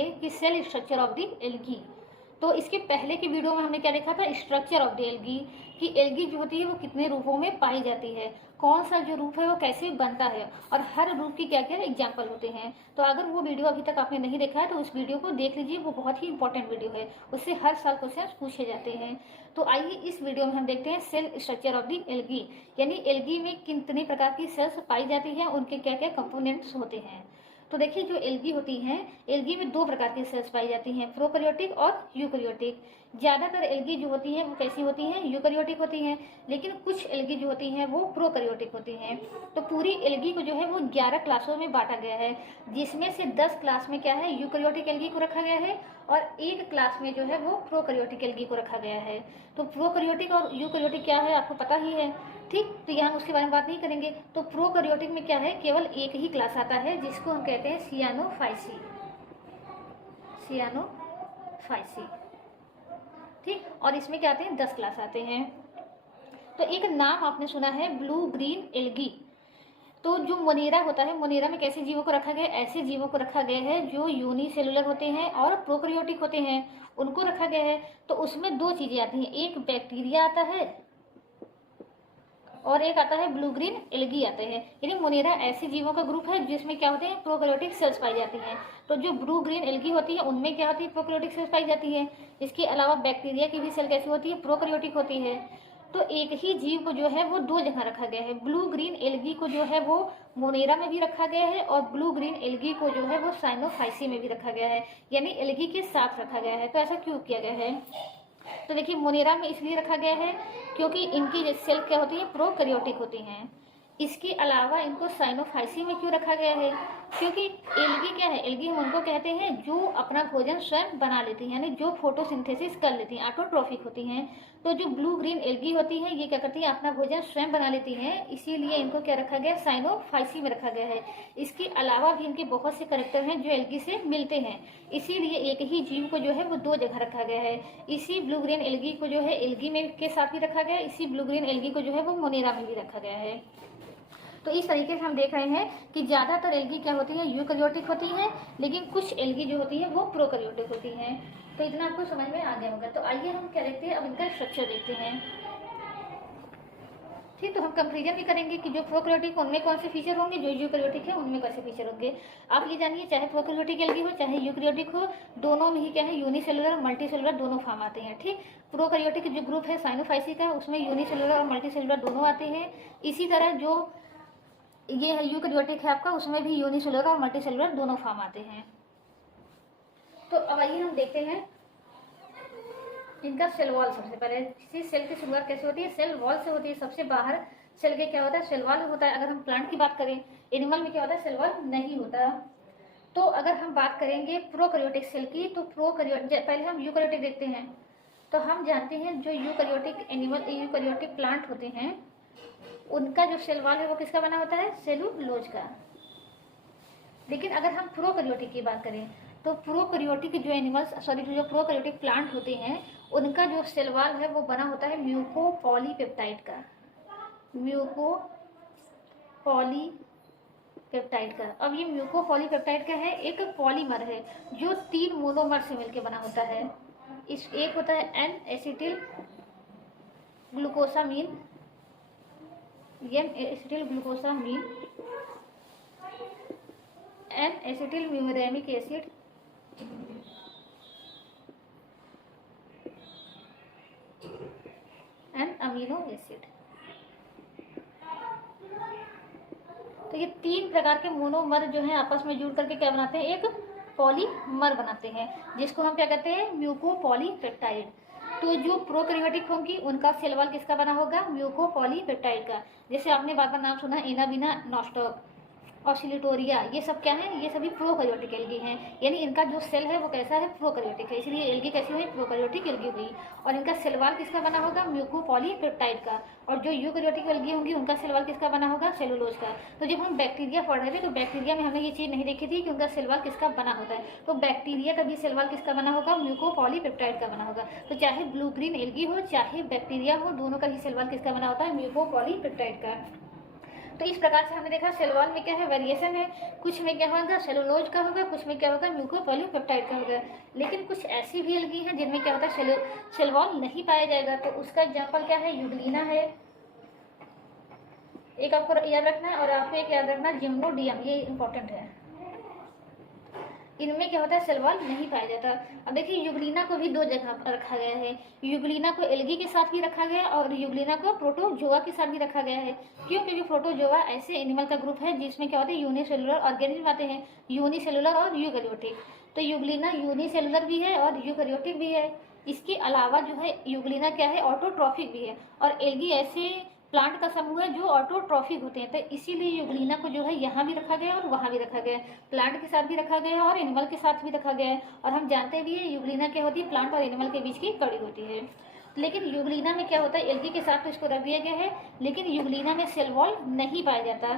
देखेंगे कि cell structure of the algae. तो इसके पहले की वीडियो में हमने क्या देखा था, स्ट्रक्चर ऑफ द एल्गी, कि एल्गी जो होती है वो कितने रूपों में पाई जाती है, कौन सा जो रूप है वो कैसे बनता है, और हर रूप की क्या क्या एग्जाम्पल होते हैं। तो अगर वो वीडियो अभी तक आपने नहीं देखा है तो उस वीडियो को देख लीजिए, वो बहुत ही इंपॉर्टेंट वीडियो है, उससे हर साल क्वेश्चन पूछे जाते हैं। तो आइए इस वीडियो में हम देखते हैं cell structure of the algae, यानी एल्गी में कितने प्रकार की सेल्स पाई जाती हैं, उनके क्या क्या कंपोनेंट्स होते हैं। तो देखिए जो एल्गी होती हैं, एल्गी में दो प्रकार की सेल्स पाई जाती हैं, प्रोकैरियोटिक और यूकैरियोटिक। ज़्यादातर एल्गी जो होती हैं वो कैसी होती हैं, यूकैरियोटिक होती हैं, लेकिन कुछ एल्गी जो होती हैं वो प्रोकैरियोटिक होती हैं। तो पूरी एल्गी को जो है वो 11 क्लासों में बांटा गया है, जिसमें से 10 क्लास में क्या है, यूकैरियोटिक एल्गी को रखा गया है, और एक क्लास में जो है वो प्रोकैरियोटिक एल्गी को रखा गया है। तो प्रोकैरियोटिक और यूकैरियोटिक क्या है आपको पता ही है, ठीक। तो यहाँ उसके बारे में बात नहीं करेंगे। तो प्रोकैरियोटिक में क्या है, केवल एक ही क्लास आता है जिसको हम कहते हैं सियानोफाइसी, सियानोफाइसी, ठीक। और इसमें क्या आते हैं, 10 क्लास आते हैं। तो एक नाम आपने सुना है ब्लू ग्रीन एल्गी। तो जो मोनेरा होता है, मोनेरा में कैसे जीवों को रखा गया, ऐसे जीवों को रखा गया है जो यूनिसेलुलर होते हैं और प्रोकैरियोटिक होते हैं, उनको रखा गया है। तो उसमें दो चीजें आती हैं, एक बैक्टीरिया आता है और एक आता है ब्लू ग्रीन एल्गी आते हैं। यानी मोनेरा ऐसे जीवों का ग्रुप है जिसमें क्या होते हैं, प्रोकैरियोटिक सेल्स पाई जाती हैं। तो जो ब्लू ग्रीन एल्गी होती है उनमें क्या होती है, प्रोकैरियोटिक सेल्स पाई जाती है। इसके अलावा बैक्टीरिया की भी सेल कैसी होती है, प्रोकैरियोटिक होती है। तो एक ही जीव को जो है वो दो जगह रखा गया है। ब्लू ग्रीन एल्गी को जो है वो मोनेरा में भी रखा गया है, और ब्लू ग्रीन एल्गी को जो है वो साइनोफाइसी में भी रखा गया है, यानी एल्गी के साथ रखा गया है। तो ऐसा क्यों किया गया है, तो देखिए मोनेरा में इसलिए रखा गया है क्योंकि इनकी सेल क्या होती है, प्रोकैरियोटिक होती हैं। इसके अलावा इनको साइनोफाइसी में क्यों रखा गया है, क्योंकि एल्गी क्या है, एल्गी हम उनको कहते हैं जो अपना भोजन स्वयं बना लेती हैं, यानी जो फोटोसिंथेसिस कर लेती हैं, ऑटोट्रॉफिक होती हैं। तो जो ब्लू ग्रीन एल्गी होती है ये क्या करती है, अपना भोजन स्वयं बना लेती हैं, इसीलिए इनको क्या रखा गया, साइनोफाइसी में रखा गया है। इसके अलावा भी इनके बहुत से कैरेक्टर हैं जो एल्गी से मिलते हैं, इसीलिए एक ही जीव को जो है वो दो जगह रखा गया है। इसी ब्लू ग्रीन एल्गी को जो है एल्गी में के साथ भी रखा गया है, इसी ब्लू ग्रीन एल्गी को जो है वो मोनेरा में भी रखा गया है। तो इस तरीके से हम देख रहे हैं कि ज़्यादातर एल्गी क्या होती है, यूकैरियोटिक होती हैं, लेकिन कुछ एल्गी जो होती है वो प्रोकैरियोटिक होती हैं। तो इतना आपको समझ में आ गया होगा। तो आइए हम क्या देखते हैं, अब इनका स्ट्रक्चर देखते हैं, ठीक। तो हम कंपेरिजन भी करेंगे कि जो प्रोकैरियोटिक उनमें कौन से फीचर होंगे, जो यूकैरियोटिक है उनमें कौन से फीचर होंगे। आप ये जानिए, चाहे प्रोकैरियोटिक एल्गी हो चाहे यूकैरियोटिक हो, दोनों में ही क्या है, यूनिसेलुलर और मल्टीसेलुलर दोनों फॉर्म आते हैं, ठीक। प्रोकैरियोटिक जो ग्रुप है साइनोफाइसी का, उसमें यूनिसेलुलर और मल्टीसेलुलर दोनों आते हैं। इसी तरह जो ये है यूकैरियोटिक है आपका, उसमें भी यूनिसेलुलर और मल्टीसेलुलर दोनों फॉर्म आते हैं। तो अब आइए हम देखते हैं इनका सेल वॉल। सबसे पहले किसी सेल की शुरुआत कैसे होती है, सेल वॉल से होती है। सबसे बाहर सेल के क्या होता है, सेल वॉल होता है। अगर हम प्लांट की बात करें, एनिमल में क्या होता है, सेल वॉल नहीं होता। तो अगर हम बात करेंगे प्रोकैरियोटिक सेल की, तो पहले हम यूकैरियोटिक देखते हैं। तो हम जानते हैं जो यूकैरियोटिक एनिमल, यूकैरियोटिक प्लांट होते हैं, उनका जो सेल वॉल है वो किसका बना होता है, सेलुलोज का। लेकिन अगर हम प्रोकैरियोटिक की बात करें, तो प्रोकैरियोटिक जो एनिमल्स, जो प्रोकैरियोटिक प्लांट होते हैं, उनका जो सेल वॉल है वो बना होता है म्यूकोपॉलीपेप्टाइड का, म्यूकोपॉलीपेप्टाइड का। अब ये म्यूकोपॉलीपेप्टाइड का है, एक पॉलीमर है जो 3 मोनोमर से मिलकर बना होता है। एक होता है N acetyl glucosamine, acetyl glucosamine, N acetyl muramic acid, N amino acid. तो ये 3 प्रकार के मोनोमर जो हैं आपस में जुड़ करके क्या बनाते हैं, एक पॉलीमर बनाते हैं, जिसको हम क्या कहते हैं, म्यूकोपॉलीपेप्टाइड। तो जो प्रोकैरियोटिक होंगी उनका सेल वॉल किसका बना होगा, म्यूकोपॉलीपेप्टाइड का। जैसे आपने बार बार नाम सुना, एनाबिना, नॉस्टॉक, ऑसिलिटोरिया, ये सब क्या है, ये सभी प्रोकैरियोटिक एल्गी हैं। यानी इनका जो सेल है वो कैसा है, प्रोकैरियोटिक है, इसलिए एल्गी कैसी हुई, प्रोकैरियोटिक एल्गी हुई। और इनका सेल वॉल किसका बना होगा, म्यूकोपॉलीपेप्टाइड का। और जो यूकैरियोटिक एल्गी होंगी उनका सेल वॉल किसका बना होगा, सेलुलोज का। तो जब हम बैक्टीरिया पढ़ रहे थे तो बैक्टीरिया में हमने ये चीज़ नहीं देखी थी कि उनका सेल वॉल किसका बना होता है। तो बैक्टीरिया का भी सेल वॉल किसका बना होगा, म्यूकोपॉलीपेप्टाइड का बना होगा। तो चाहे ब्लू ग्रीन एल्गी हो चाहे बैक्टीरिया हो, दोनों का ही सेल वॉल किसका बना होता है, म्यूकोपॉलीपेप्टाइड का। तो इस प्रकार से हमने देखा सेल वॉल में क्या है, वेरिएशन है, कुछ में क्या होगा सेलुलोज का होगा, कुछ में क्या होगा म्यूकोपॉलीपेप्टाइड का होगा। लेकिन कुछ ऐसी भी एल्गी है जिनमें क्या होता है सेल वॉल नहीं पाया जाएगा, तो उसका एग्जाम्पल क्या है, यूग्लिना है, एक आपको याद रखना है, और आपको एक याद रखना जिम्नोडियम, ये इंपॉर्टेंट है। इनमें क्या होता है सेल वॉल नहीं पाया जाता। अब देखिए यूग्लिना को भी दो जगह पर रखा गया है, यूग्लिना को एल्गी के साथ भी रखा गया है और यूग्लिना को प्रोटोजोआ के साथ भी रखा गया है। क्यों? क्योंकि प्रोटोजोआ ऐसे एनिमल का ग्रुप है जिसमें क्या होते हैं यूनिसेलुलर ऑर्गेनिज्म आते हैं, यूनिसेलुलर और यूकैरियोटिक। तो यूग्लिना यूनिसेलुलर भी है और यूकैरियोटिक भी है। इसके अलावा जो है यूग्लिना क्या है, ऑटोट्रॉफिक भी है, और एल्गी ऐसे प्लांट का समूह है जो ऑटोट्रॉफिक होते हैं। तो इसीलिए यूग्लिना को जो है यहाँ भी रखा गया और वहाँ भी रखा गया है, प्लांट के साथ भी रखा गया है और एनिमल के साथ भी रखा गया है। और हम जानते भी है यूग्लिना क्या होती है, प्लांट और एनिमल के बीच की कड़ी होती है। लेकिन यूग्लिना में क्या होता है, एल्गी के साथ तो इसको रख दिया गया है, लेकिन यूग्लिना में सेल वॉल नहीं पाया जाता।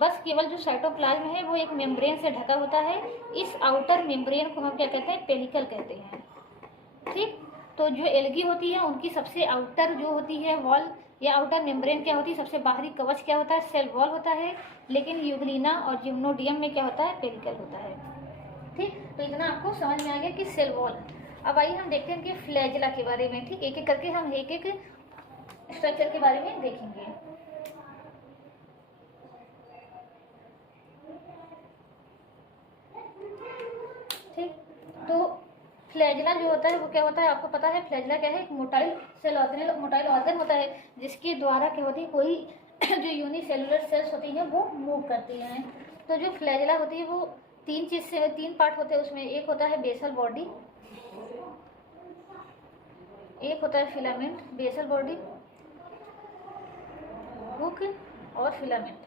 बस केवल जो साइटोप्लाज्म है वो एक मेम्ब्रेन से ढका होता है। इस आउटर मेम्ब्रेन को हम क्या कहते हैं, पेलिकल कहते हैं। ठीक, तो जो एल्गी होती है उनकी सबसे आउटर जो होती है वॉल या आउटर मेम्ब्रेन क्या होती है, सबसे बाहरी कवच क्या होता है, सेल वॉल होता है। लेकिन यूग्लिना और जिम्नोडियम में क्या होता है, पेलिकल होता है। ठीक, तो इतना आपको समझ में आ गया कि सेल वॉल। अब आइए हम देखते हैं कि फ्लैजिला के बारे में। ठीक, एक एक करके हम एक एक स्ट्रक्चर के बारे में देखेंगे। ठीक, तो फ्लैजिला जो होता है वो क्या होता है, आपको पता है फ्लैजिला क्या है, एक मोटाइल सेल मोटाइल ऑर्गन होता है जिसके द्वारा क्या होती है कोई जो यूनिसेलुलर सेल्स होती हैं वो मूव करती हैं। तो जो फ्लैजिला होती है वो तीन पार्ट होते हैं उसमें। एक होता है बेसल बॉडी, एक होता है फिलामेंट, बेसल बॉडी, हुक और फिलामेंट।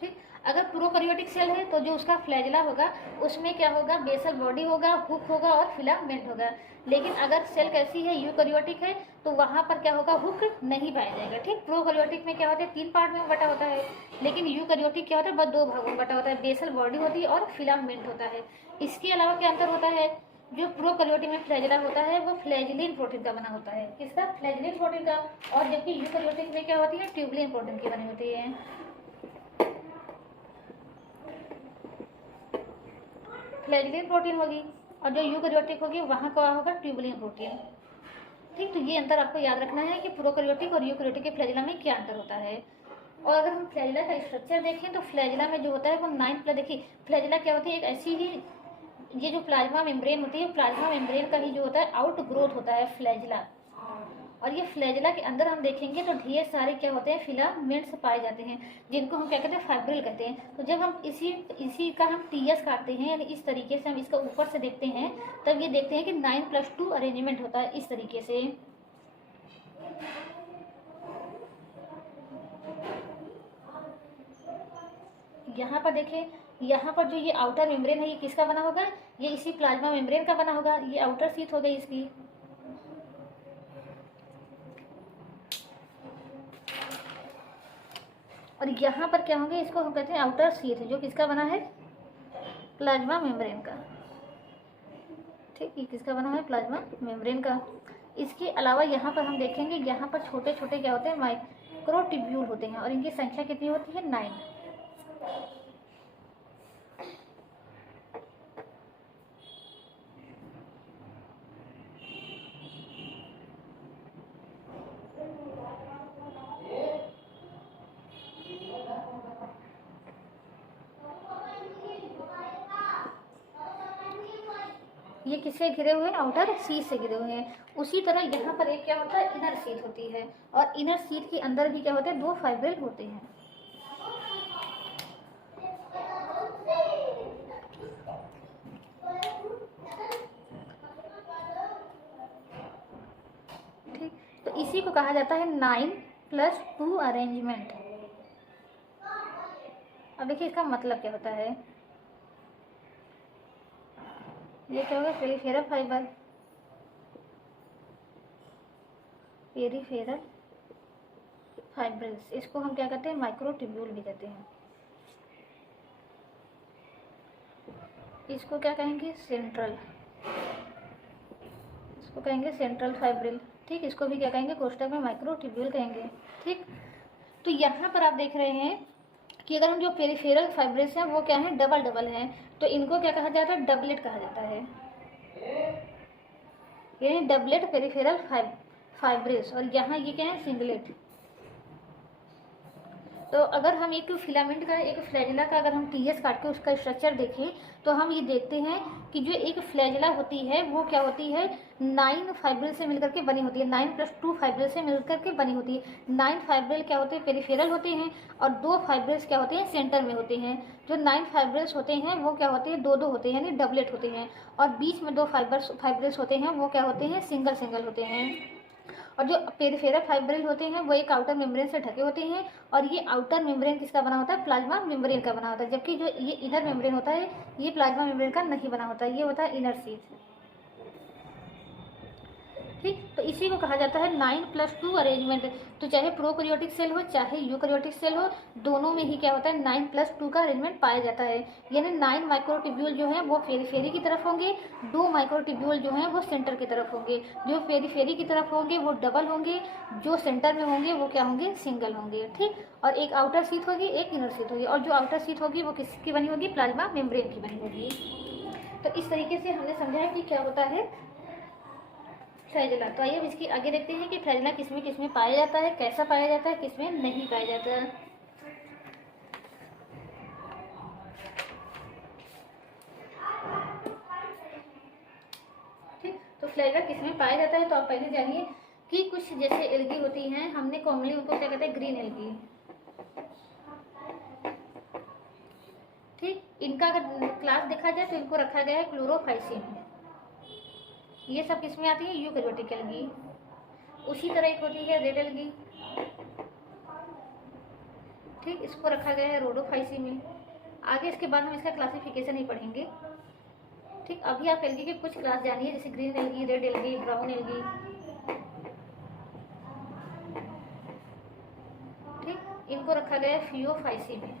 ठीक, अगर प्रोकैरियोटिक सेल है तो जो उसका फ्लैजिला होगा उसमें क्या होगा, बेसल बॉडी होगा, हुक होगा और फिलामेंट होगा। लेकिन अगर सेल कैसी है, यूकैरियोटिक है, तो वहाँ पर क्या होगा, हुक नहीं पाया जाएगा। ठीक, प्रोकैरियोटिक में क्या होता है, तीन पार्ट में बटा होता है, लेकिन यूकैरियोटिक क्या होता है, बस दो भागों में बटा होता है, बेसल बॉडी होती है और फिलामेंट होता है। इसके अलावा क्या अंतर होता है, जो प्रोकैरियोटिक में फ्लैजिला होता है वो फ्लैजिलिन प्रोटीन का बना होता है। किसका, फ्लैजिलिन प्रोटीन का। और जबकि यूकैरियोटिक में क्या होती है, ट्यूबुलिन प्रोटीन की बनी होती है। फ्लैजिलिन प्रोटीन होगी और जो यूकैरियोटिक होगी वहाँ का होगा ट्यूबुलिन प्रोटीन। ठीक, तो ये अंतर आपको याद रखना है कि प्रोकैरियोटिक और यूकैरियोटिक के फ्लैजिला में क्या अंतर होता है। और अगर हम फ्लैजिला का स्ट्रक्चर देखें तो फ्लैजिला में जो होता है वो 9 प्लस, देखिए फ्लैजिला क्या होती है, एक ऐसी ही, ये जो प्लाज्मा मेम्ब्रेन होती है, प्लाज्मा मेम्ब्रेन का ही जो होता है आउट ग्रोथ होता है फ्लैजिला। और ये फ्लैजिला के अंदर हम देखेंगे तो ढेर सारे क्या होते हैं, फिलामेंट्स पाए जाते हैं जिनको हम क्या कहते हैं, फाइब्रिल कहते हैं। तो जब हम इसी का हम टीएस काटते हैं, यानी इस तरीके से हम इसका ऊपर से देखते हैं, तब ये देखते हैं कि 9+2 अरेंजमेंट होता है इस तरीके से। यहाँ पर देखें, यहाँ पर जो ये आउटर मेम्ब्रेन है ये किसका बना होगा, ये इसी प्लाज्मा मेम्ब्रेन का बना होगा। ये आउटर शीथ हो गई इसकी। और यहाँ पर क्या होंगे, इसको हम कहते हैं आउटर शीथ, जो किसका बना है, प्लाज्मा मेम्ब्रेन का। ठीक, ये किसका बना है, प्लाज्मा मेम्ब्रेन का। इसके अलावा यहाँ पर हम देखेंगे, यहाँ पर छोटे छोटे क्या होते हैं, माइक्रोट्यूब्यूल होते हैं और इनकी संख्या कितनी होती है, 9। ये किससे घिरे हुए हैं, आउटर शीथ से घिरे हुए हैं। उसी तरह यहाँ पर एक क्या होता है, इनर शीथ होती है, और इनर शीथ के अंदर भी क्या होते हैं, 2 फाइब्रिल होते हैं। ठीक, तो इसी को कहा जाता है 9+2 अरेंजमेंट। अब देखिए इसका मतलब क्या होता है, ये क्या होगा, पेरिफेरल फाइबर, पेरिफेरल फाइब्रिल्स, इसको हम क्या कहते हैं, माइक्रोट्यूब्यूल भी कहते हैं। इसको क्या कहेंगे, सेंट्रल, इसको कहेंगे सेंट्रल फाइब्रिल। ठीक, इसको भी क्या कहेंगे, कोष्ठक में माइक्रोट्यूब्यूल कहेंगे। ठीक, तो यहाँ पर आप देख रहे हैं कि अगर हम जो पेरिफेरल फाइब्रेस हैं वो क्या है, डबल डबल हैं, तो इनको क्या कहा जाता है, डबलेट कहा जाता है, यानी डबलेट पेरिफेरल फाइब्रेस। और यहाँ ये क्या है, सिंगलेट। तो अगर हम एक फिलामेंट का, एक फ्लैजिला का अगर हम टीएस काट के उसका स्ट्रक्चर देखें तो हम ये देखते हैं कि जो एक फ्लैजिला होती है वो क्या होती है, 9 फाइब्रिल से मिलकर के बनी होती है, 9 + 2 फाइब्रिल से मिलकर के बनी होती है। 9 फाइब्रिल क्या होते हैं, पेरिफेरल होते हैं, और 2 फाइब्रिल्स क्या होते हैं, सेंटर में होते हैं। जो 9 फाइब्रिल्स होते हैं वो क्या होते हैं, 2-2 होते हैं, यानी डबलेट होते हैं। और बीच में 2 फाइब्रिल्स होते हैं वो क्या होते हैं, सिंगल सिंगल होते हैं। और जो पेरिफेरल फाइब्रिल होते हैं वो एक आउटर मेम्ब्रेन से ढके होते हैं, और ये आउटर मेम्ब्रेन किसका बना होता है, प्लाज्मा मेम्ब्रेन का बना होता है। जबकि जो ये इनर मेम्ब्रेन होता है ये प्लाज्मा मेम्ब्रेन का नहीं बना होता है, ये होता है इनर शीथ। ठीक, तो इसी को कहा जाता है 9+2 अरेंजमेंट। तो चाहे प्रोकैरियोटिक सेल हो चाहे यूकैरियोटिक सेल हो, दोनों में ही क्या होता है, 9+2 का अरेंजमेंट पाया जाता है। यानी 9 माइक्रोट्यूब्यूल जो है वो पेरिफेरी की तरफ होंगे, 2 माइक्रोट्यूब्यूल जो हैं वो सेंटर की तरफ होंगे। जो पेरिफेरी की तरफ होंगे वो डबल होंगे, जो सेंटर में होंगे वो क्या होंगे, सिंगल होंगे। ठीक, और एक आउटर शीथ होगी, एक इनर शीथ होगी, और जो आउटर शीथ होगी वो किसकी बनी होगी, प्लाज्मा मेम्ब्रेन की बनी होगी। तो इस तरीके से हमने समझा है कि क्या होता है फ्लैजिला। तो आइए अब इसकी आगे देखते हैं कि फ्लैजिला किसमें किसमें पाया जाता है, कैसा पाया जाता है, किसमें नहीं पाया जाता है। ठीक, तो फ्लैजिला किसमें पाया जाता है, तो आप पहले जानिए कि कुछ जैसे एल्गी होती हैं, हमने कॉमनली उनको क्या कहते हैं, ग्रीन एल्गी। ठीक, इनका अगर क्लास देखा जाए तो इनको रखा गया है क्लोरोफाइसिन। ये सब किसमें आती है, यूकैरियोटिक एल्गी। उसी तरह एक होती है रेड एल्गी। ठीक, इसको रखा गया है रोडोफाइसी में। आगे इसके बाद हम इसका क्लासिफिकेशन ही पढ़ेंगे। ठीक, अभी आप एल्गी के कुछ क्लास जानिए, जैसे green algae, red algae, brown algae. ठीक, इनको रखा गया है फियोफाइसी में।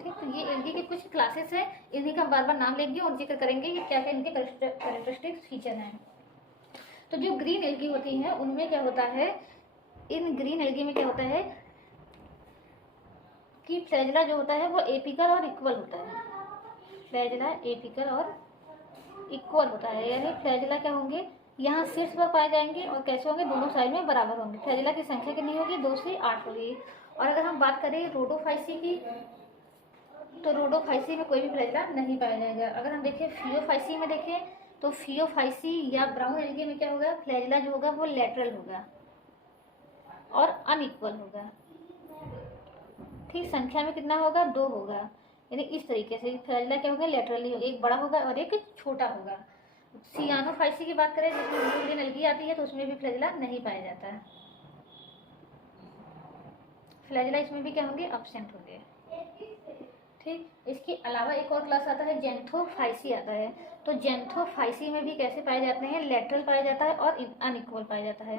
ठीक, तो ये एल्गी के कुछ क्लासेस हैं, इन्हीं का हम बार बार नाम लेंगे और जिक्र करेंगे कि क्या क्या इनके कैरेक्टरिस्टिक फीचर हैं। तो जो ग्रीन एल्गी होती हैं उनमें क्या होता है, इन ग्रीन एल्गी में क्या होता है कि फ्लैजिला जो होता है वो एपिकल और इक्वल होता है। फ्लैजिला एपिकल और इक्वल होता है, यानी फ्लैजिला क्या होंगे, यहाँ शीर्ष पर पाए जाएंगे और कैसे होंगे, दोनों साइड में बराबर होंगे। फ्लैजिला की संख्या कितनी होगी, 2 से 8 होगी। और अगर हम बात करें रोडोफाइसी की, तो रोडोफाइसी में कोई भी फ्लैजिला नहीं पाया जाएगा। अगर हम देखें फियोफाइसी में देखें तो फियोफाइसी या ब्राउन एल्गी में क्या होगा, फ्लैजिला जो होगा वो लेटरल होगा और अनइक्वल होगा। ठीक, संख्या में कितना होगा, 2 होगा। यानी इस तरीके से फ्लैजिला क्या होगा, लेटरली, एक बड़ा होगा और एक छोटा होगा। सियानोफाइसी की बात करें जिसमें ब्लू ग्रीन एल्गी आती है तो उसमें भी फ्लैजिला नहीं पाया जाता है। फ्लैजिला इसमें भी क्या होंगे, एब्सेंट होंगे। ठीक, इसके अलावा एक और क्लास आता है जेंथोफाइसी आता है। तो जेंथोफाइसी में भी कैसे पाए जाते हैं, लेटरल पाया जाता है और अनइक्वल पाया जाता है।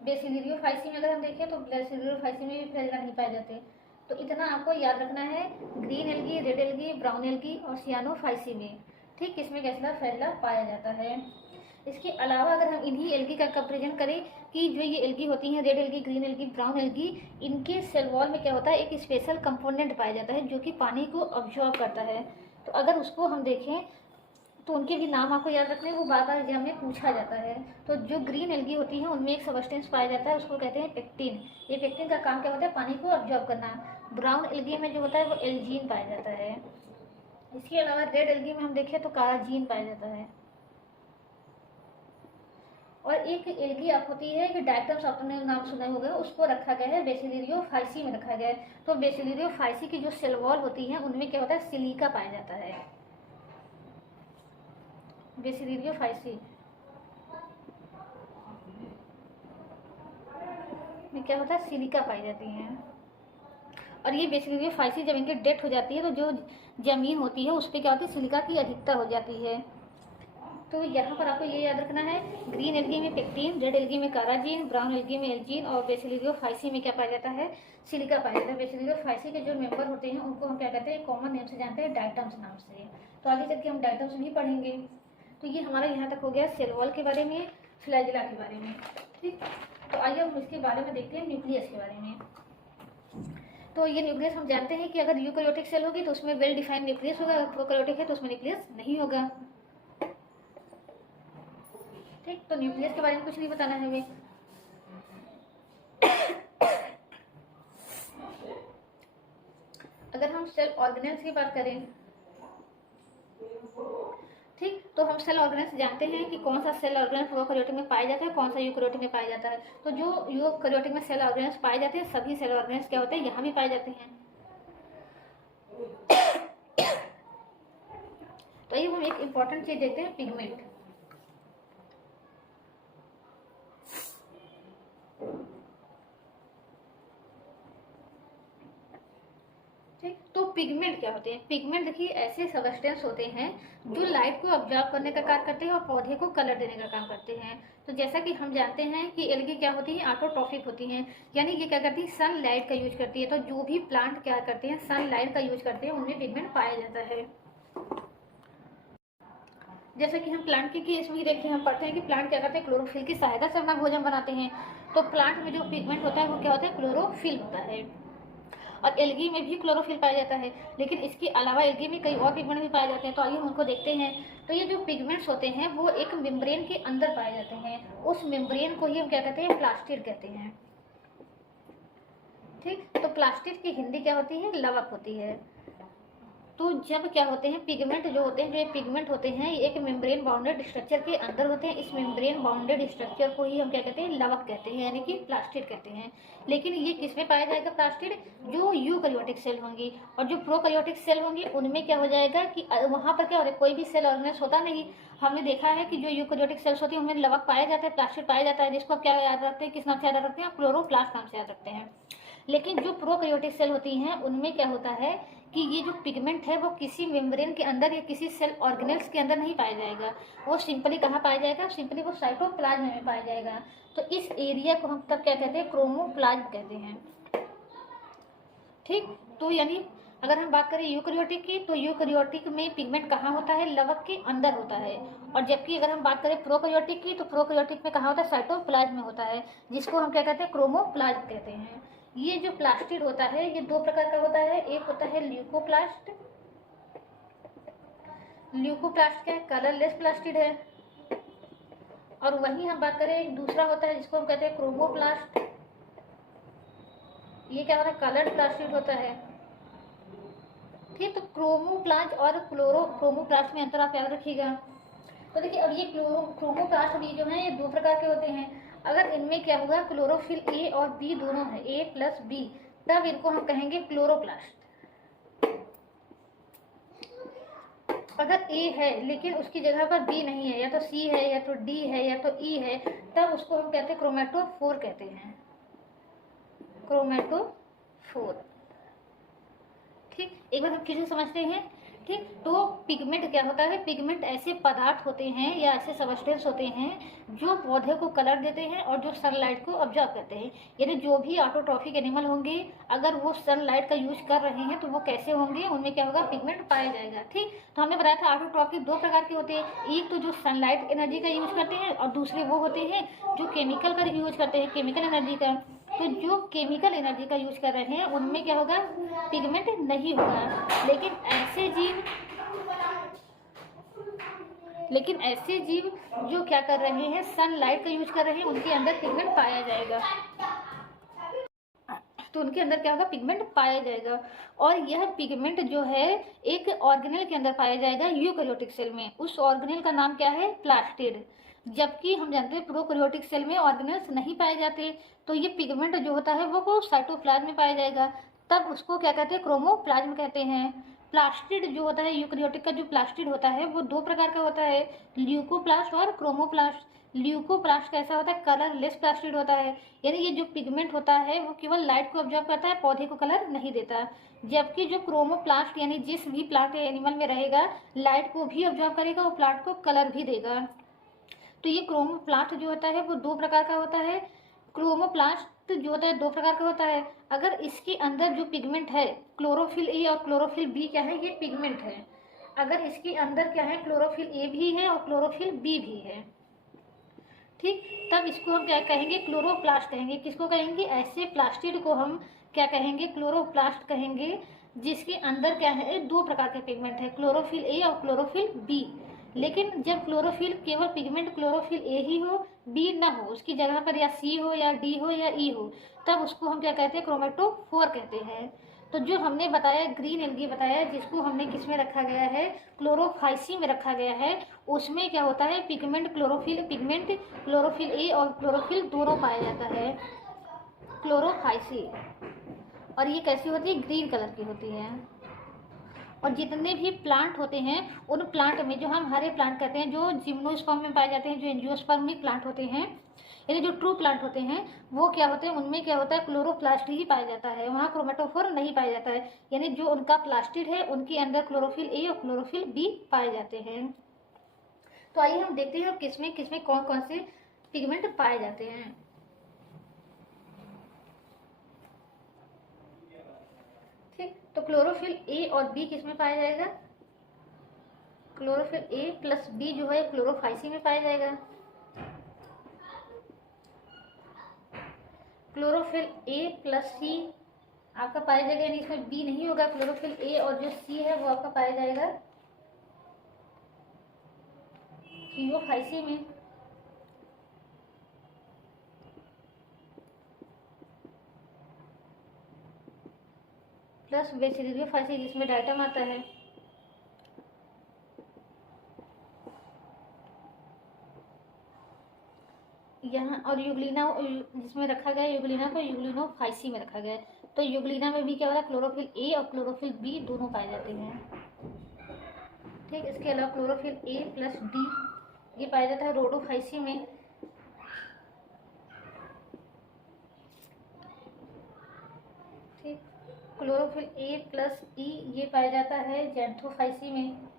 बेसिलियोफाइसी में अगर हम देखें तो बेसिलियोफाइसी में भी फ्लैजिला नहीं पाए जाते। तो इतना आपको याद रखना है, green algae, red algae, brown algae और सियानोफाइसी में ठीक किसमें कैसा फ्लैजिला पाया जाता है। इसके अलावा अगर हम इन्हीं एल्गी का कंपेरिजन करें कि जो ये एल्गी होती हैं, red algae, green algae, brown algae, इनके सेल वॉल में क्या होता है, एक स्पेशल कंपोनेंट पाया जाता है जो कि पानी को अब्जॉर्ब करता है। तो अगर उसको हम देखें तो उनके भी नाम आपको याद रखने, वो बार बार एग्जाम में पूछा जाता है। तो जो ग्रीन एल्गी होती है उनमें एक सबस्टेंस पाया जाता है, उसको कहते हैं पेक्टिन। ये पेक्टिन का काम क्या होता है, पानी को अब्जॉर्ब करना। ब्राउन एल्गी में जो होता है वो एल्जीन पाया जाता है। इसके अलावा रेड एल्गी में हम देखें तो काराजीन पाया जाता है। और एक एल्गी आप होती है कि डायटम्स आपने नाम सुना होगा, उसको रखा गया है बेसिलियोफाइसी में रखा गया है। तो बेसिलियोफाइसी की जो सेल वॉल होती है उनमें क्या होता है, सिलिका पाया जाता है। बेसिलियोफाइसी में क्या होता है, सिलिका पाई जाती हैं। और ये बेसिलियोफाइसी जब इनकी डेथ हो जाती है तो जो जमीन होती है उस पर क्या होती है, सिलिका की अधिकता हो जाती है। तो यहाँ पर आपको ये याद रखना है, ग्रीन एल्गी में पेक्टिन, रेड एल्गी में काराजीन, ब्राउन एल्गी में एल्जीन और बेसिलियोफाइसी में क्या पाया जाता है, सिलिका पाया जाता है। बेसिलियोफाइसी के जो मेंबर होते हैं उनको हम क्या कहते हैं, कॉमन नेम से जानते हैं, डाइटम्स नाम से। तो आगे चल के हम डाइटम्स नहीं पढ़ेंगे। तो ये हमारा यहाँ तक हो गया सेल वॉल के बारे में, फ्लैजिला के बारे में। ठीक, तो आइए हम इसके बारे में देखते हैं, न्यूक्लियस के बारे में। तो ये न्यूक्लियस हम जानते हैं कि अगर यूकैरियोटिक सेल होगी तो उसमें वेल डिफाइंड न्यूक्लियस होगा, अगर प्रोकैरियोटिक है तो उसमें न्यूक्लियस नहीं होगा। ठीक, तो न्यूक्लियस के बारे में कुछ नहीं बताना है हमें। अगर हम सेल ऑर्गेनेल्स की बात करें, ठीक, तो हम सेल ऑर्गेनेल्स जानते हैं कि कौन सा सेल ऑर्गेनेल्स प्रोकैरियोटिक में पाया जाता है, कौन सा यूकैरियोटिक में पाया जाता है। तो जो यूकैरियोटिक में सेल ऑर्गेनेल्स पाए जाते हैं, सभी सेल ऑर्गेनेल्स क्या होते हैं, यहाँ भी पाए जाते हैं। तो ये हम एक इम्पॉर्टेंट चीज देखते हैं, पिगमेंट। ठीक, तो पिगमेंट क्या होते हैं? पिगमेंट देखिए ऐसे सबस्टेंस होते हैं जो लाइट को ऑब्जर्व करने का कार्य करते हैं और पौधे को कलर देने का काम करते हैं। तो जैसा कि हम जानते हैं कि एल्गी क्या होती है, ऑटोट्रॉफिक होती हैं, यानी ये क्या करती है, सन लाइट का यूज करती है। तो जो भी प्लांट क्या करते हैं, सन लाइट का यूज करते हैं, उनमें पिगमेंट पाया जाता है। जैसे कि हम प्लांट के केस में देखते हैं, हम पढ़ते हैं कि प्लांट क्या करते हैं, क्लोरोफिल की सहायता से अपना भोजन बनाते हैं। तो प्लांट में जो पिगमेंट होता है वो क्या होता है, क्लोरोफिल होता है। और एल्गी में भी क्लोरोफिल पाया जाता है, लेकिन इसके अलावा एल्गी में कई और पिगमेंट भी पाए जाते हैं। तो आइए हम उनको देखते हैं। तो ये जो पिगमेंट्स होते हैं वो एक मेम्ब्रेन के अंदर पाए जाते हैं। उस मेम्ब्रेन को ही हम क्या कहते हैं, प्लास्टिड कहते हैं। ठीक, तो प्लास्टिड की हिंदी क्या होती है, लवक होती है। तो जब क्या होते हैं, पिगमेंट जो होते हैं, जो ये पिगमेंट होते हैं, ये एक मेम्ब्रेन बाउंडेड स्ट्रक्चर के अंदर होते हैं। इस मेम्ब्रेन बाउंडेड स्ट्रक्चर को ही हम क्या कहते हैं, लवक कहते हैं, यानी कि प्लास्टिड कहते हैं। लेकिन ये किसमें पाया जाएगा प्लास्टिड, जो यूकैरियोटिक सेल होंगी। और जो प्रोकैरियोटिक सेल होंगी उनमें क्या हो जाएगा कि वहाँ पर क्या हो रहा है, कोई भी सेल ऑर्गेनाइज होता नहीं। हमने देखा है कि जो यूकैरियोटिक सेल्स होती है उनमें लवक पाया जाता है, प्लास्टिड पाया जाता है, जिसको क्या याद रखते हैं, किस नाम से याद रखते हैं, क्लोरोप्लास्ट नाम से याद रखते हैं। लेकिन जो प्रोकैरियोटिक सेल होती हैं उनमें क्या होता है कि ये जो पिगमेंट है वो किसी मेम्ब्रेन के अंदर या किसी सेल ऑर्गेनेल्स के अंदर नहीं पाया जाएगा। वो सिंपली कहाँ पाया जाएगा, सिंपली वो साइटोप्लाज्म में पाया जाएगा। तो इस एरिया को हम तब क्या कहते हैं, क्रोमोप्लाज्म कहते हैं। ठीक, तो यानी अगर हम बात करें यूकैरियोटिक की, तो यूकैरियोटिक में पिगमेंट कहाँ होता है, लवक के अंदर होता है। और जबकि अगर हम बात करें प्रोकैरियोटिक की, तो प्रोकैरियोटिक में कहाँ होता है, साइटोप्लाज्म में होता है, जिसको हम क्या कहते हैं, क्रोमोप्लाज्म कहते हैं। ये जो प्लास्टिड होता है ये दो प्रकार का होता है, एक होता है ल्यूकोप्लास्ट। ल्यूकोप्लास्ट क्या है, कलरलेस प्लास्टिड है। और वहीं हम बात करें एक दूसरा होता है जिसको हम कहते हैं क्रोमोप्लास्ट। ये क्या होता है, कलर्ड प्लास्टिड होता है। ठीक, तो क्रोमोप्लास्ट और क्रोमोप्लास्ट में अंतर आप याद रखिएगा। तो देखिए अब ये क्रोमोप्लास्ट भी जो है ये दो प्रकार के होते हैं। अगर इनमें क्या होगा, क्लोरोफिल ए और बी दोनों है, ए प्लस बी, तब इनको हम कहेंगे क्लोरोप्लास्ट। अगर ए है लेकिन उसकी जगह पर बी नहीं है, या तो सी है या तो डी है या तो ई है, तब उसको हम कहते हैं क्रोमेटोफोर कहते हैं, क्रोमेटोफोर। ठीक, एक बार हम फिर से समझते हैं। ठीक, तो पिगमेंट क्या होता है, पिगमेंट ऐसे पदार्थ होते हैं या ऐसे सबस्टेंस होते हैं जो पौधे को कलर देते हैं और जो सनलाइट को ऑब्जर्व करते हैं। यानी जो भी ऑटोट्रॉफिक एनिमल होंगे अगर वो सनलाइट का यूज कर रहे हैं तो वो कैसे होंगे, उनमें क्या होगा, पिगमेंट पाया जाएगा। ठीक, तो हमने बताया था ऑटोट्रॉफिक दो प्रकार के होते हैं, एक तो जो सनलाइट एनर्जी का यूज करते हैं और दूसरे वो होते हैं जो केमिकल का यूज करते हैं, केमिकल एनर्जी का। तो जो केमिकल एनर्जी का यूज कर रहे हैं उनमें क्या होगा, पिगमेंट नहीं होगा। लेकिन ऐसे जीव जो क्या कर रहे हैं, सनलाइट का यूज कर रहे हैं, उनके अंदर पिगमेंट पाया जाएगा। तो उनके अंदर क्या होगा, पिगमेंट पाया जाएगा। और यह पिगमेंट जो है एक ऑर्गेनेल के अंदर पाया जाएगा, यूकैरियोटिक सेल में। उस ऑर्गेनेल का नाम क्या है, प्लास्टिड। जबकि हम जानते हैं प्रोकैरियोटिक सेल में ऑर्गेनेल्स नहीं पाए जाते। तो ये पिगमेंट जो होता है वो साइटोप्लाज्म में पाया जाएगा, तब उसको क्या कहते हैं, क्रोमोप्लाज्म कहते हैं। प्लास्टिड जो होता है, यूकेरियोटिक का जो प्लास्टिड होता है वो दो प्रकार का होता है, ल्यूकोप्लास्ट और क्रोमोप्लास्ट। ल्यूकोप्लास्ट कैसा होता है, कलरलेस प्लास्टिड होता है, यानी ये जो पिगमेंट होता है वो केवल लाइट को ऑब्जर्व करता है, पौधे को कलर नहीं देता। जबकि जो क्रोमोप्लास्ट यानी जिस भी प्लांट या एनिमल में रहेगा लाइट को भी ऑब्जर्व करेगा और प्लांट को कलर भी देगा। तो ये क्रोमोप्लास्ट जो होता है वो दो प्रकार का होता है। क्रोमोप्लास्ट जो होता है दो प्रकार का होता है। अगर इसके अंदर जो पिगमेंट है, क्लोरोफिल ए और क्लोरोफिल बी क्या है, ये पिगमेंट है। अगर इसके अंदर क्या है, क्लोरोफिल ए भी है और क्लोरोफिल बी भी है, ठीक, तब इसको हम क्या कहेंगे, क्लोरोप्लास्ट कहेंगे। किसको कहेंगे, ऐसे प्लास्टिड को हम क्या कहेंगे, क्लोरोप्लास्ट कहेंगे, जिसके अंदर क्या है, दो प्रकार के पिगमेंट है, क्लोरोफिल ए और क्लोरोफिल बी। लेकिन जब क्लोरोफिल केवल पिगमेंट क्लोरोफिल ए ही हो, बी ना हो, उसकी जगह पर या सी हो या डी हो या ई हो, तब उसको हम क्या कहते हैं, क्रोमेटोफोर कहते हैं। तो जो हमने बताया ग्रीन एल्गी बताया, जिसको हमने किस में रखा गया है, क्लोरोफाइसी में रखा गया है, उसमें क्या होता है, पिगमेंट क्लोरोफिल ए और क्लोरोफिल दोनों पाया जाता है, क्लोरोफाइसी। और ये कैसी होती है, ग्रीन कलर की होती है। और जितने भी प्लांट होते हैं उन प्लांट में, जो हम हरे प्लांट कहते हैं, जो जिम्नोस्पर्म में पाए जाते हैं, जो एंजियोस्पर्मिक प्लांट होते हैं, यानी जो ट्रू प्लांट होते हैं, वो क्या होते हैं, उनमें क्या होता है, क्लोरोप्लास्ट ही पाया जाता है, वहाँ क्रोमेटोफोर नहीं पाया जाता है। यानी जो उनका प्लास्टिड है उनके अंदर क्लोरोफिल ए और क्लोरोफिल बी पाए जाते हैं। तो आइए हम देखते हैं किसमें किसमें कौन कौन से पिगमेंट पाए जाते हैं। ठीक, तो क्लोरोफिल ए और बी किसमें पाया जाएगा, क्लोरोफिल ए प्लस बी जो है क्लोरोफाइसी में पाया जाएगा। क्लोरोफिल ए प्लस सी आपका पाया जाएगा, यानी इसमें बी नहीं होगा, क्लोरोफिल ए और जो सी है वो आपका पाया जाएगा फियोफाइसी में। प्लस बेसिलियोफाइसी जिसमें डायटम आता है। यहाँ और यूग्लिना जिसमें रखा गया है, यूग्लिना को यूग्लिनोफाइसी में रखा गया है। तो यूग्लिना में भी क्या होता है, क्लोरोफिल ए और क्लोरोफिल बी दोनों पाए जाते हैं। ठीक, इसके अलावा क्लोरोफिल ए प्लस डी ये पाया जाता है रोडोफाइसी में। ठीक, क्लोरोफिल ए प्लस ई ये पाया जाता है जैंथोफाइसी में।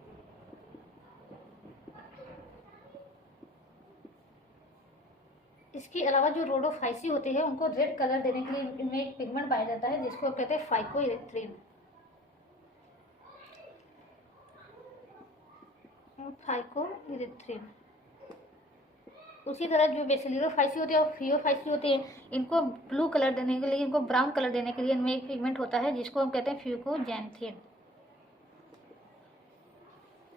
इसके अलावा जो रोडोफाइसी होते हैं उनको रेड कलर देने के लिए इनमें एक पिगमेंट पाया जाता है जिसको कहते हैं फाइकोइरेथ्रिन। फाइकोइरेथ्रिन। उसी तरह जो बेसिलियोफाइसी होते हैं और फियोफाइसी होते हैं, इनको ब्लू कलर देने के लिए, इनको ब्राउन कलर देने के लिए इनमें एक पिगमेंट होता है जिसको हम कहते हैं फ्यूकोजैंथिन।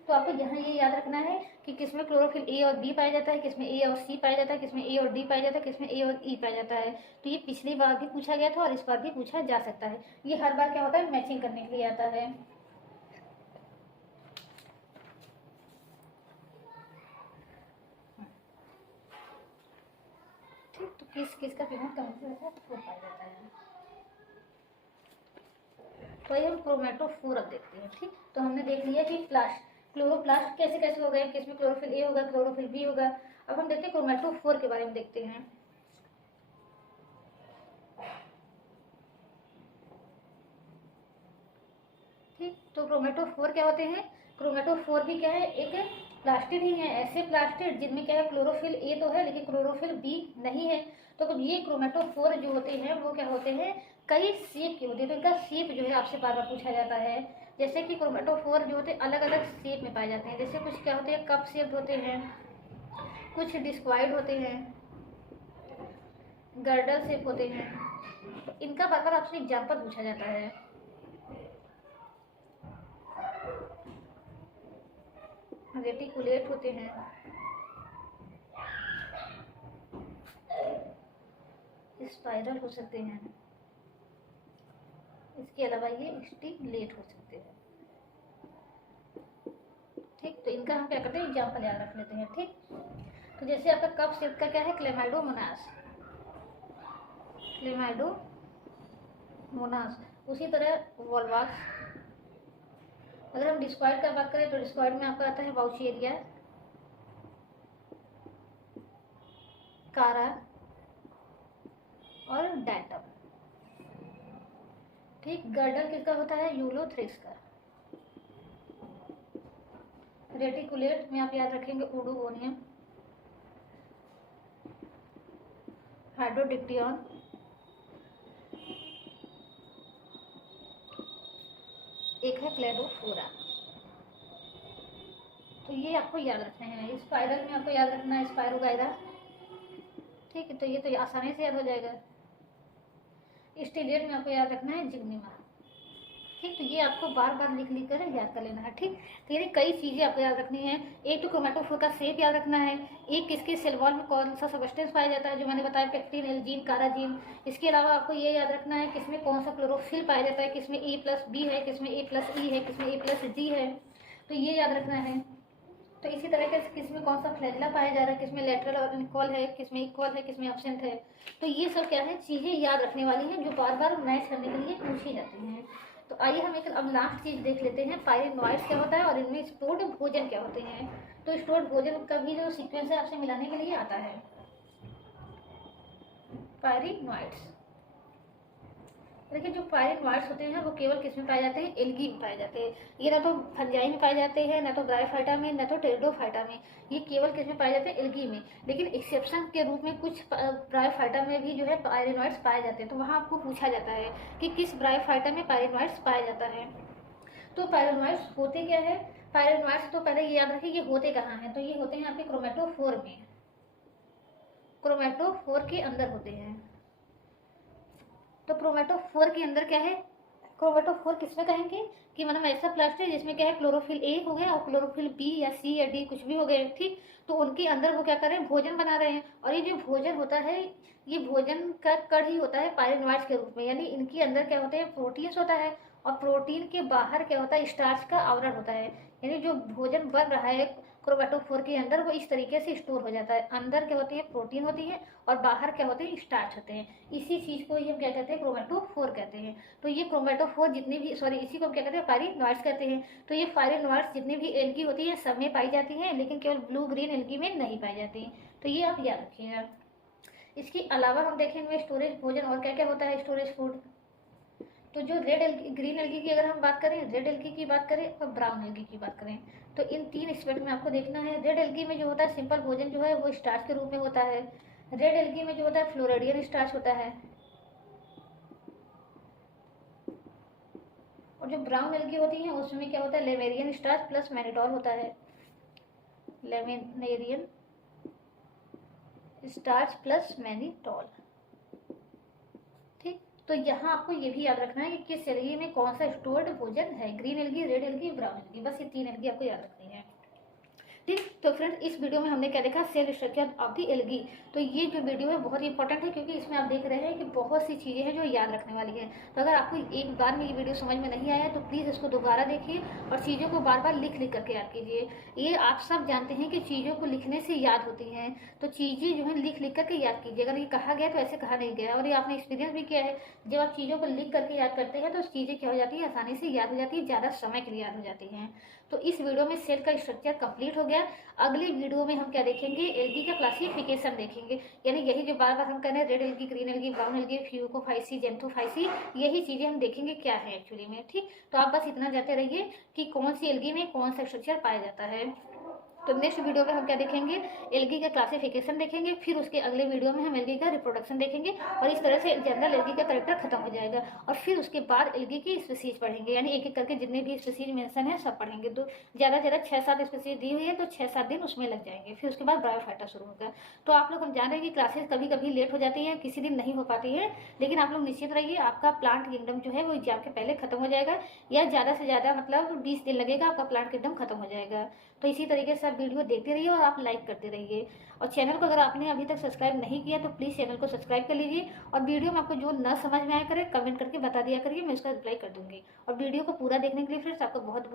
तो आपको यहाँ ये याद रखना है कि किसमें क्लोरोफिल ए और बी पाया जाता है, किसमें ए और सी पाया जाता है, किसमें ए और डी पाया जाता है, किसमें ए और ई पाया जाता है। तो ये पिछली बार भी पूछा गया था और इस बार भी पूछा जा सकता है। ये हर बार क्या होता है, मैचिंग करने के लिए आता है। ठीक, तो किस किस का पिगमेंट कम से रहता है, तो पाया जाता है। तो ये हम क्रोमेटोफोर अब देखते हैं। ठीक, तो हमने देख लिया कि क्लोरोप्लास्ट कैसे कैसे हो गए, किसमें क्लोरोफिल ए होगा, क्लोरोफिल बी होगा। अब हम देखते हैं क्रोमेटोफोर के बारे में देखते हैं। ठीक, तो क्रोमेटोफोर क्या होते हैं, क्रोमेटोफोर भी क्या है, एक प्लास्टिड ही है, ऐसे प्लास्टिड जिनमें क्या है, क्लोरोफिल ए तो है लेकिन क्लोरोफिल बी नहीं है। तो ये क्रोमेटोफोर जो होते हैं वो क्या होते हैं, कई शेप के होते हैं। तो इनका शेप जो है आपसे बार बार पूछा जाता है। जैसे कि क्रोमेटोफोर जो होते हैं अलग अलग शेप में पाए जाते हैं। जैसे कुछ क्या होते हैं, कप शेप होते हैं, कुछ डिस्क्वाइड होते हैं, गर्डल शेप होते हैं। तो इनका बार बार आपसे एग्जाम्पल पूछा जाता है। रेटिकुलेट होते हैं, स्पाइरल हो सकते हैं, इसके अलावा ये स्टिमुलेट हो सकते हैं। ठीक, तो इनका हम क्या करते हैं, एग्जाम्पल याद रख लेते हैं। ठीक, तो जैसे आपका कप शेप का क्या है, क्लेमाइडोमोनास, क्लेमाइडोमोनास। उसी तरह वोल्वास, अगर हम डिस्क्वायड का बात करें तो डिस्क्वायड में आपका आता है वाउचेरिया, कारा और डैंटम। ठीक, गर्डल किसका होता है? यूलोथ्रिक्स का। रेटिकुलेट में आप याद रखेंगे ओडोगोनियम, हाइड्रोडिक्टियन, एक है क्लेडोफोरा। तो ये आपको याद रखने हैं। स्पाइरल में आपको याद रखना है स्पायरोगाइरा। ठीक है, तो ये तो आसानी से याद हो जाएगा। स्टीलियड में आपको याद रखना है जिग्निमा। ठीक, तो ये आपको बार बार लिख लिख कर याद कर लेना है। ठीक, तो ये कई चीज़ें आपको याद रखनी है। एक तो क्रोमेटोफोर का शेप याद रखना है, एक किसके सेल वॉल में कौन सा सबस्टेंस पाया जाता है, जो मैंने बताया पेक्टिन, एल्जीन, काराजीन। इसके अलावा आपको ये याद रखना है किसमें कौन सा क्लोरोफिल पाया जाता है, किसमें A+B है, किसमें A+E है, किसमें A+G है, तो ये याद रखना है। तो इसी तरह के किसमें कौन सा फ्लैजिला पाया जा रहा है, किसमें लेटरल और इक्वल है, किसमें इक्वल है, किसमें एब्सेंट है। तो ये सब क्या है, चीज़ें याद रखने वाली हैं जो बार बार मैच करने के लिए पूछी जाती हैं। तो आइए हम एक अब लास्ट चीज़ देख लेते हैं, पायरेनोइड्स क्या होता है और इनमें स्टोर्ड भोजन क्या होते हैं। तो स्टोर्ड भोजन का भी जो सीक्वेंस है आपसे मिलाने के लिए आता है। पायरेनोइड्स, देखिए जो पायरेनोइड्स होते हैं वो केवल किस में पाए जाते हैं? एल्गी में पाए जाते हैं। ये ना तो फंजाई में पाए जाते हैं, ना तो ब्रायोफाइटा में, ना तो टेरिडोफाइटा में। ये केवल किस में पाए जाते हैं? एल्गी में। लेकिन एक्सेप्शन के रूप में कुछ ब्रायोफाइटा में भी जो है पायरेनोइड्स पाए जाते हैं। तो वहाँ आपको पूछा जाता है कि किस ब्रायोफाइटा में पायरेनोइड्स पाया जाता है। तो पायरेनोइड्स होते क्या है? पायरेनोइड्स तो पहले ये याद रखिए ये होते कहाँ हैं। तो ये होते हैं आपके क्रोमेटोफोर में, क्रोमेटोफोर के अंदर होते हैं। तो क्रोमेटोफोर के अंदर क्या है? क्रोमेटोफोर किसमें कहेंगे कि मतलब ऐसा प्लास्ट है जिसमें क्या है, क्लोरोफिल ए हो गया और क्लोरोफिल बी या सी या डी कुछ भी हो गए। ठीक, तो उनके अंदर वो क्या कर रहे हैं? भोजन बना रहे हैं। और ये जो भोजन होता है ये भोजन का कण ही होता है पायरेनोइड्स के रूप में। यानी इनके अंदर क्या होते हैं? प्रोटीन्स होता है और प्रोटीन के बाहर क्या होता है? स्टार्च का आवरण होता है। यानी जो भोजन बन रहा है क्रोमेटोफोर के अंदर वो इस तरीके से स्टोर हो जाता है। अंदर क्या होती है? प्रोटीन होती है और बाहर क्या होते हैं? स्टार्च होते हैं। इसी चीज़ को ही हम क्या कहते हैं? क्रोमेटोफोर कहते हैं। तो ये क्रोमेटोफोर जितने भी इसी को हम क्या कहते हैं? पायरेनोइड्स कहते हैं। तो ये पायरेनोइड्स जितनी भी एल्गी होती है सब में पाई जाती हैं, लेकिन केवल ब्लू ग्रीन एल्गी में नहीं पाई जाती। तो ये आप याद रखिएगा। इसके अलावा हम देखेंगे स्टोरेज भोजन और क्या क्या होता है स्टोरेज फूड। तो जो रेड एल्गी, ग्रीन एल्गी की अगर हम बात करें, रेड एल्गी की बात करें और ब्राउन एल्गी की बात करें, तो इन तीन एस्पेक्ट में आपको देखना है। रेड एल्गी में जो होता है सिंपल भोजन जो है वो स्टार्च के रूप में होता है। रेड एल्गी में जो होता है फ्लोरिडियन स्टार्च होता है। और जो ब्राउन एल्गी होती है उसमें क्या होता है? लेमेरियन स्टार्च प्लस मैनिटोल होता है। लेमेरियन स्टार्च प्लस मैनिटोल। ठीक, तो यहाँ आपको ये भी याद रखना है कि किस एल्गी में कौन सा स्टोर्ड भोजन है। Green algae, red algae, brown algae, बस ये तीन एल्गी आपको याद रखनी है। ठीक, तो फ्रेंड्स इस वीडियो में हमने क्या देखा? Cell structure of the algae. तो ये जो वीडियो है बहुत इंपॉर्टेंट है क्योंकि इसमें आप देख रहे हैं कि बहुत सी चीज़ें हैं जो याद रखने वाली है। तो अगर आपको एक बार में ये वीडियो समझ में नहीं आया तो प्लीज़ इसको दोबारा देखिए और चीज़ों को बार बार लिख लिख करके याद कीजिए। ये आप सब जानते हैं कि चीज़ों को लिखने से याद होती हैं, तो चीज़ें जो है लिख लिख करके याद कीजिए। अगर ये कहा गया तो ऐसे कहा नहीं गया, और ये आपने एक्सपीरियंस भी किया है। जब आप चीज़ों को लिख करके याद करते हैं तो चीज़ें क्या हो जाती है? आसानी से याद हो जाती है, ज़्यादा समय के लिए याद हो जाती हैं। तो इस वीडियो में सेल का स्ट्रक्चर कंप्लीट हो गया। अगले वीडियो में हम क्या देखेंगे? एल्गी का क्लासिफिकेशन देखेंगे। यानी यही जो बार बार हम कह रहे हैं red algae, green algae, brown algae, Fucophyceae, Xanthophyceae, यही चीज़ें हम देखेंगे क्या है एक्चुअली में। ठीक, तो आप बस इतना जानते रहिए कि कौन सी एल्गी में कौन सा स्ट्रक्चर पाया जाता है। तो नेक्स्ट वीडियो में हम क्या देखेंगे? एल्गी का क्लासिफिकेशन देखेंगे। फिर उसके अगले वीडियो में हम एल्गी का रिप्रोडक्शन देखेंगे और इस तरह से जनरल एल्गी का करेक्टर खत्म हो जाएगा। और फिर उसके बाद एल्गी की स्पीसीज पढ़ेंगे, यानी एक एक करके जितने भी स्पीसीज मेंशन है सब पढ़ेंगे। तो ज़्यादा 6-7 स्पीसीज दी हुई है तो 6-7 दिन उसमें लग जाएंगे। फिर उसके बाद ब्रायोफाइटा शुरू होगा। तो आप लोग हम जान रहे हैं कि क्लासेस कभी कभी लेट हो जाती हैं, किसी दिन नहीं हो पाती है, लेकिन आप लोग निश्चित रहिए आपका प्लांट किंगडम जो है वो एग्जाम के पहले खत्म हो जाएगा, या ज़्यादा से ज़्यादा मतलब 20 दिन लगेगा आपका प्लांट किंगडम खत्म हो जाएगा। तो इसी तरीके से आप वीडियो देखते रहिए और आप लाइक करते रहिए। और चैनल को अगर आपने अभी तक सब्सक्राइब नहीं किया तो प्लीज़ चैनल को सब्सक्राइब कर लीजिए। और वीडियो में आपको जो न समझ में आया करे कमेंट करके बता दिया करिए, मैं उसका रिप्लाई कर दूंगी। और वीडियो को पूरा देखने के लिए फ्रेंड्स आपको बहुत